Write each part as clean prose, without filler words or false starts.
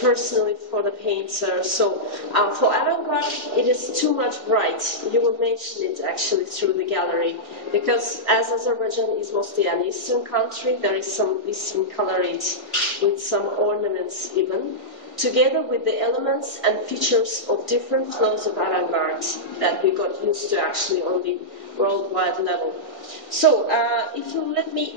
personally for the painter. So for avant-garde, it is too much bright. You will mention it actually through the gallery, because as Azerbaijan is mostly an Eastern country, there is some Eastern colored with some ornaments even, together with the elements and features of different flows of avant-garde that we got used to actually on the worldwide level. So if you let me,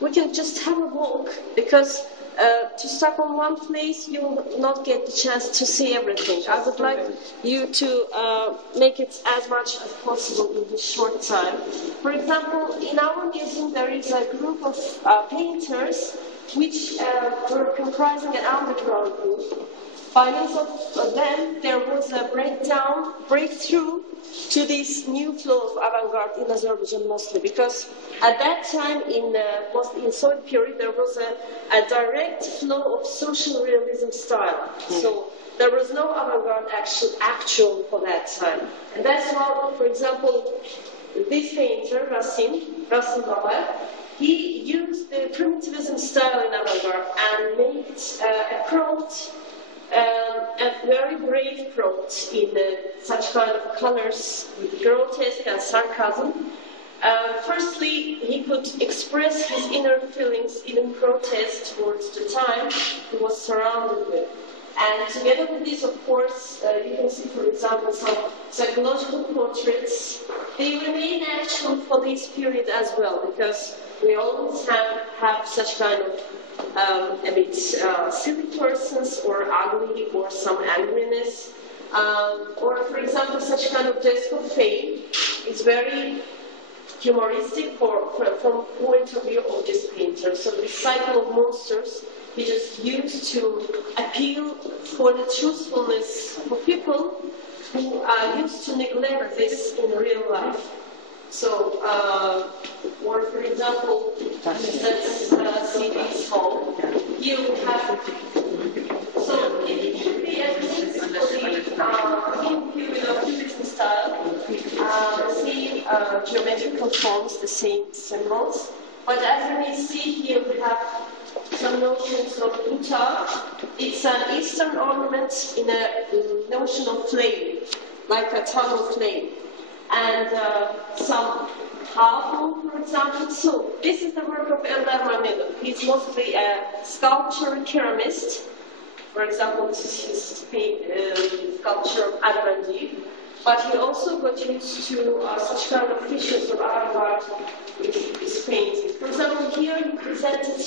we can just have a walk, because to stop on one place, you will not get the chance to see everything. I would like you to make it as much as possible in this short time. For example, in our museum, there is a group of painters which were comprising an underground group. By means of them, there was a breakthrough to this new flow of avant-garde in Azerbaijan mostly, because at that time, mostly in Soviet period, there was a direct flow of social realism style. So there was no avant-garde actual for that time. And that's why, for example, this painter, Rasim Baba, he used the primitivism style in avant-garde and made a prompt, a very brave prompt in such kind of colors with grotesque and sarcasm. Firstly, he could express his inner feelings, even protest towards the time he was surrounded with. And together with this, of course, you can see, for example, some psychological portraits. They remain actual for this period as well, because we always have such kind of a bit silly persons, or ugly, or some angriness, or for example, such kind of jest of fame is very humoristic from point of view of this painter. So this cycle of monsters he just used to appeal for the truthfulness for people who used to neglect this in real life. So, or for example, let's see this hall. Here we have, so it should be a mix for the period of Cubism style. See geometrical forms, the same symbols. But as you may see here, we have some notions of uta. It's an Eastern ornament in a notion of flame, like a tongue of flame. And some half-moon, for example. So this is the work of Eldar Mamedov. He's mostly a sculptor ceramist. For example, this is his sculpture of Adamandi. But he also got used to such kind of features of avant-garde with his paintings. For example, here he presented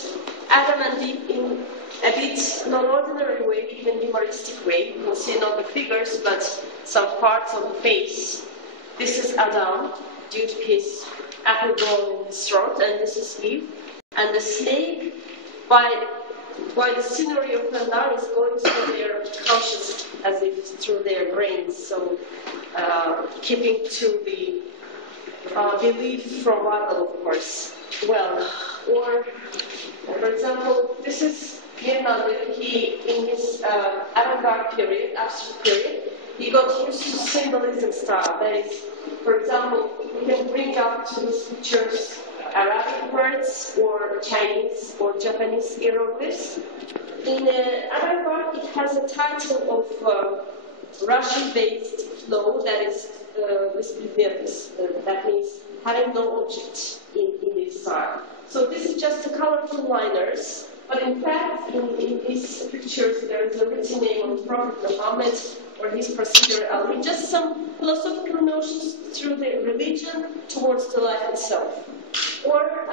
Adamandi in a bit non-ordinary way, even humoristic way. You can see not the figures, but some parts of the face. This is Adam, due to his apple bone in his throat, and this is Eve. And the snake, by the scenery of Kandar, is going through their conscious, as if through their brains. So, keeping to the belief from Bible, of course. Well, or for example, this is Vietnam. He, in his avant-garde period, abstract period, he got used to symbolism style. That is, for example, we can bring up to these pictures Arabic words or Chinese or Japanese hieroglyphs. In avant-garde, it has a title of Russian-based flow, that is that means having no object in this style. So this is just the colorful liners, but in fact, in these pictures, there is a written name of Prophet Muhammad or his procedure, with just some philosophical notions through the religion towards the life itself. Or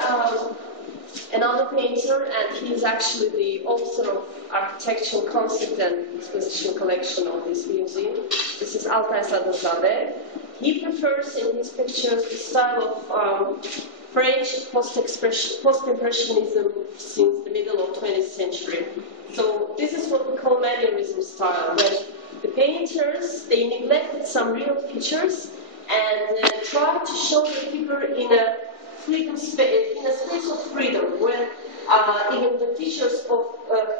another painter, and he is actually the author of architectural concept and exposition collection of this museum. This is Altay Sadazadeh. He prefers in his pictures the style of French post-impressionism since the middle of 20th century. So this is what we call manierism style, when the painters, they neglected some real features and tried to show the figure in a freedom space, in a space of freedom, where even the features of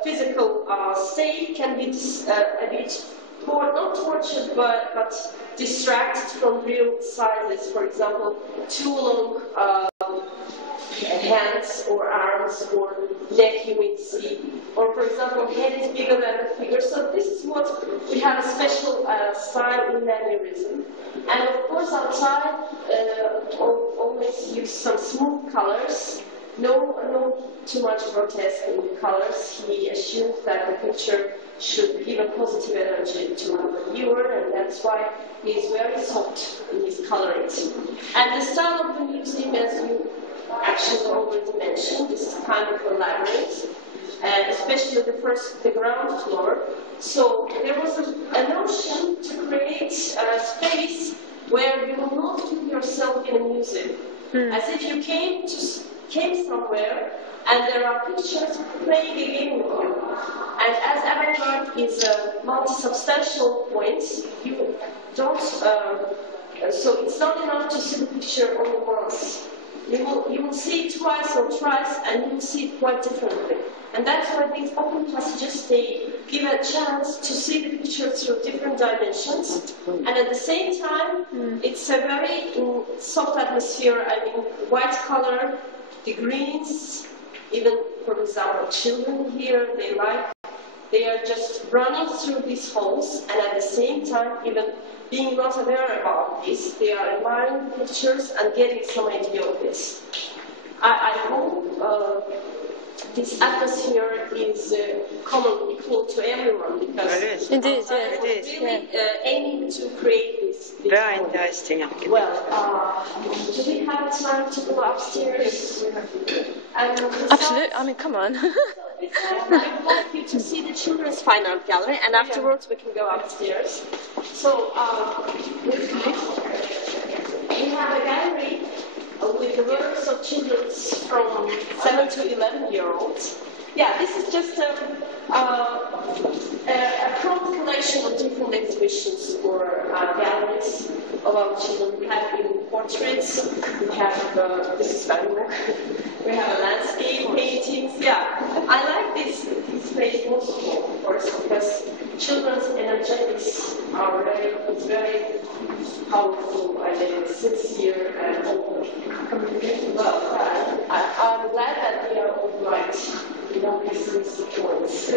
physical state can be a bit not tortured, but distracted from real sizes. For example, too long hands or arms or neck you may see. Or for example, head is bigger than the figure. So this is what we have a special style in mannerism. And of course outside always use some smooth colors. No too much grotesque in the colors. He assumes that the picture should give a positive energy to the viewer, and that's why he is very soft in his coloring. And the style of the museum, as you actually already mentioned, this is kind of a labyrinth, and especially the ground floor. So there was a notion to create a space where you will not feel yourself in a museum, as if you came somewhere and there are pictures playing a game with you. And as avant-garde is a multi-substantial point, you don't, so it's not enough to see the picture only once. You will see it twice or thrice, and you will see it quite differently. And that's why these open passages, they give a chance to see the picture through different dimensions. And at the same time, it's a very soft atmosphere. I mean, white color, the greens, even, for example, children here, they are just running through these halls, and at the same time, even being not aware about this, they are admiring the pictures and getting some idea of this. I hope this atmosphere is common, equal to everyone, because it is. Indeed, yeah, it is. Really aiming to create this. Very interesting. Well, do we have time to go upstairs? Absolutely. I mean, come on. I'd like you to see the Children's Fine Art Gallery, and afterwards we can go upstairs. So, we have a gallery with the works of children from 7 to 11-year-olds. Yeah, this is just a prompt collection of different exhibitions or galleries of our children. We have even portraits, we have, this is Van Gogh, we have a landscape paintings. Yeah, I like this place most of all, of course, because children's energetics are very powerful, I mean, sincere and open. Well, I'm glad that we are all right. We don't miss the points.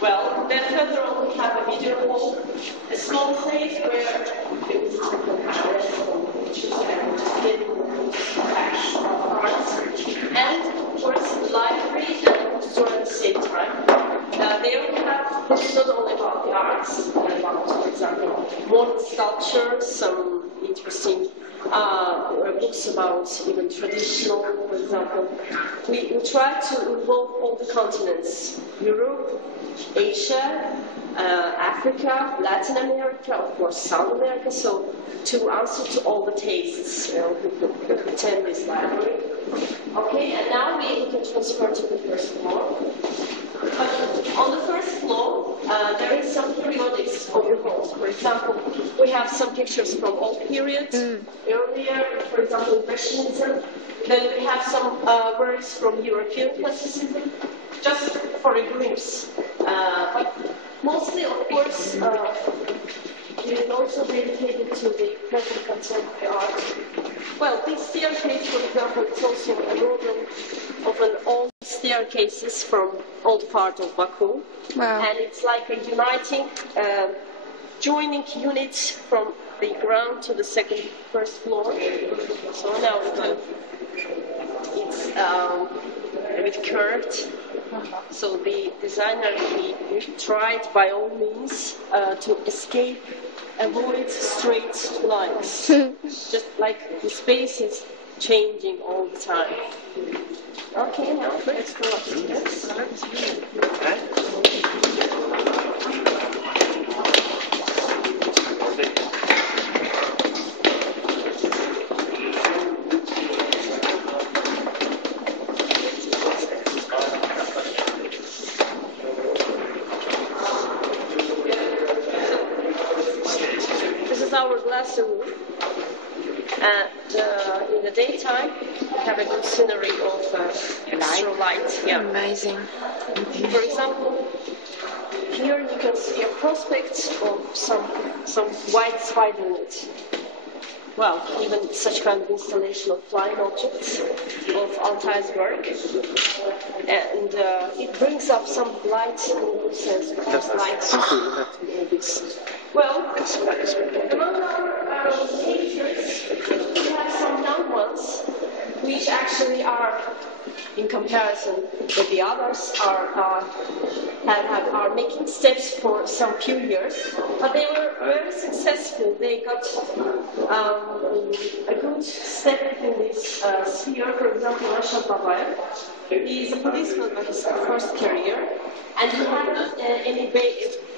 Well, then further on we have a video hall, a small place where the visitor can have some pictures and get facts of art. And of course, the library and bookstore at the same time. There we have books not only about the arts, but about, for example, modern sculpture, some interesting books about even traditional, for example. We try to involve all the continents: Europe, Asia, Africa, Latin America, of course, South America. So to answer to all the tastes, we could attend this library. Okay, and now we can transfer to the first floor. On the first floor, there is some periodics of the halls. For example, we have some pictures from all periods, earlier, for example, Impressionism. Then we have some works from European Classicism, just for a glimpse. But mostly, of course, it is also dedicated to the present contemporary art. Well, this staircase, for example, is also a model of an old staircases from old part of Baku. Wow. And it's like a uniting, joining units from the ground to the first floor. So now it's a bit curved. So the designer, he tried by all means to avoid straight lines. Just like the space is changing all the time. Okay, now let's go upstairs. This is our glass room. And in the daytime, we have a good scenery of extra light. Yeah. Amazing. For example, here you can see a prospect of some white spider net. well, even such kind of installation of flying objects of Altai's work. And it brings up some light in the sense of light in all this. Well, among our painters, we have some young ones, which actually are, in comparison with the others, are making steps for some few years, but they were very successful. They got a good step in this sphere. For example, Rashad Babayev, he is a policeman by his first career, and he had any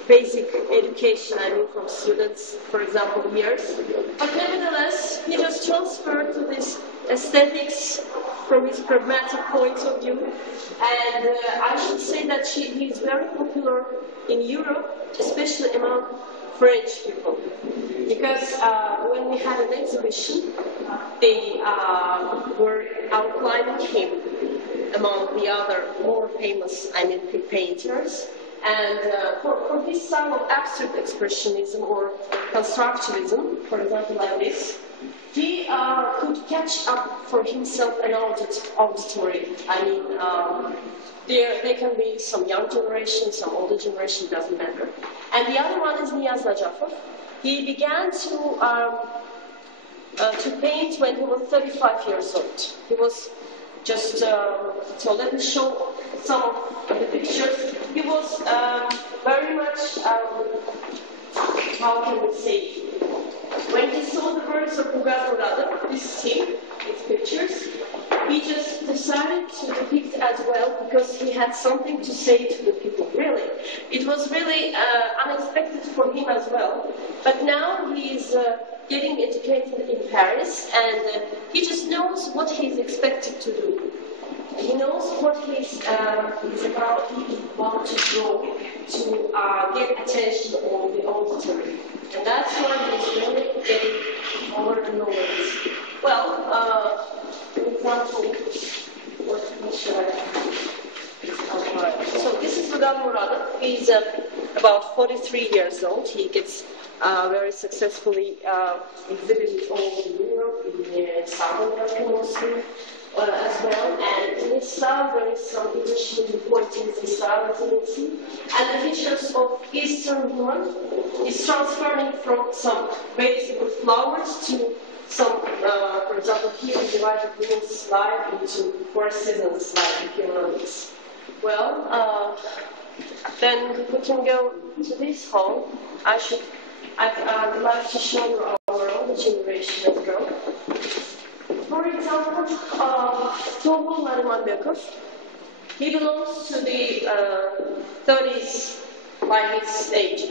basic education, I mean, from students, for example, years. But nevertheless, he just transferred to this aesthetics from his pragmatic point of view. And I should say that he is very popular in Europe, especially among French people. Because when we had an exhibition, they were outlining him among the other more famous, painters. And for his style of abstract expressionism or constructivism, for example, like this, he could catch up for himself an auditory. There can be some young generation, some older generation, doesn't matter. And the other one is Niyaz Najafov. He began to paint when he was 35 years old. He was just, so let me show some of the pictures. He was very much, how can we say, when he saw the works of Ilgaz Muradov, this is him, his pictures, he just decided to depict as well because he had something to say to the people, really. It was really unexpected for him as well. But now he's getting educated in Paris and he just knows what he's expected to do. He knows what he's about, he wants to grow to get attention on the auditory. And that's why he's really getting over the knowledge. Well, for example, what should I So this is Ilgaz Muradov. He's about 43 years old. He gets very successfully exhibited all over Europe, in South America mostly. As well, and in his style there is some additional pointing style activity, and the features of Eastern humor is transferring from some basic flowers to some, for example, here we divided women's life into 4 seasons, like economics. Well, then we can go to this hall. I'd like to show you our older generation as well. For example, Togul Narimanbekov, he belongs to the 30s by his age,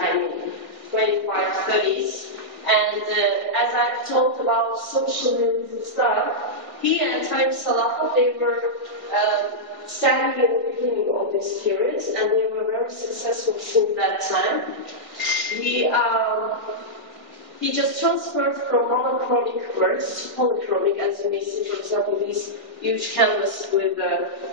25, 30s. And as I've talked about social realism style, he and Tayyip Salahov, they were standing in the beginning of this period, and they were very successful since that time. He just transferred from monochromic works to polychromic, as you may see, for example, this huge canvas with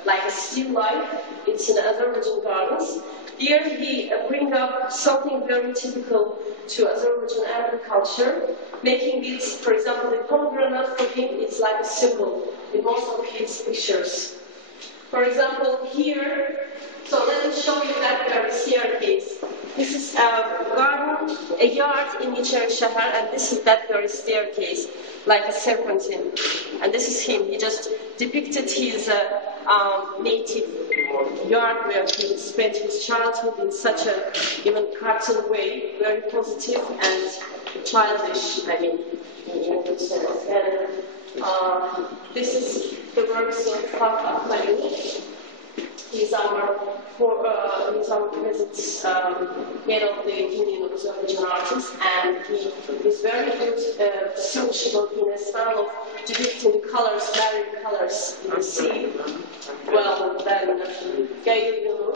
like a still life. It's in Azerbaijan gardens. Here he brings up something very typical to Azerbaijan agriculture, making it, for example, the pomegranate for him is like a symbol in most of his pictures. For example, here, so let me show you that very staircase. This is a garden, a yard in Niçer Şehir, and this is that very staircase, like a serpentine. And this is him. He just depicted his native yard where he spent his childhood in such a even cartoon way, very positive and childish, in a good sense. And this is the works of Fatih Akbal'in. He's our present head of the Union of Azerbaijan Artists, and he is very good, distinguishable in a style of depicting the colors, varied colors in the sea. Well, then Gail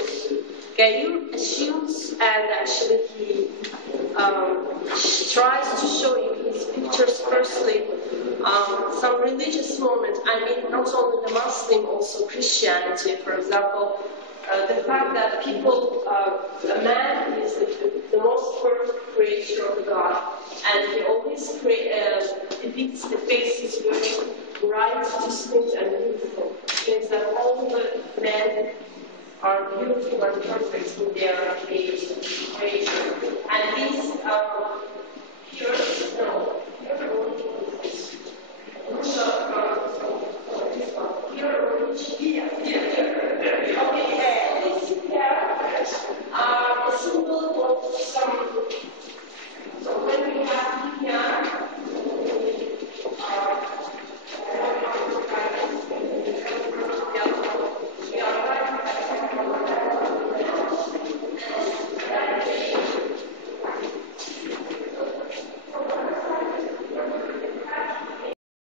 assumes, and actually he tries to show in his pictures firstly some religious moment. Not only the Muslim, also Christianity. For example, the fact that people, a man is the most perfect creature of God, and he always depicts the faces very bright, distinct, and beautiful. It means that all the men are beautiful and perfect in their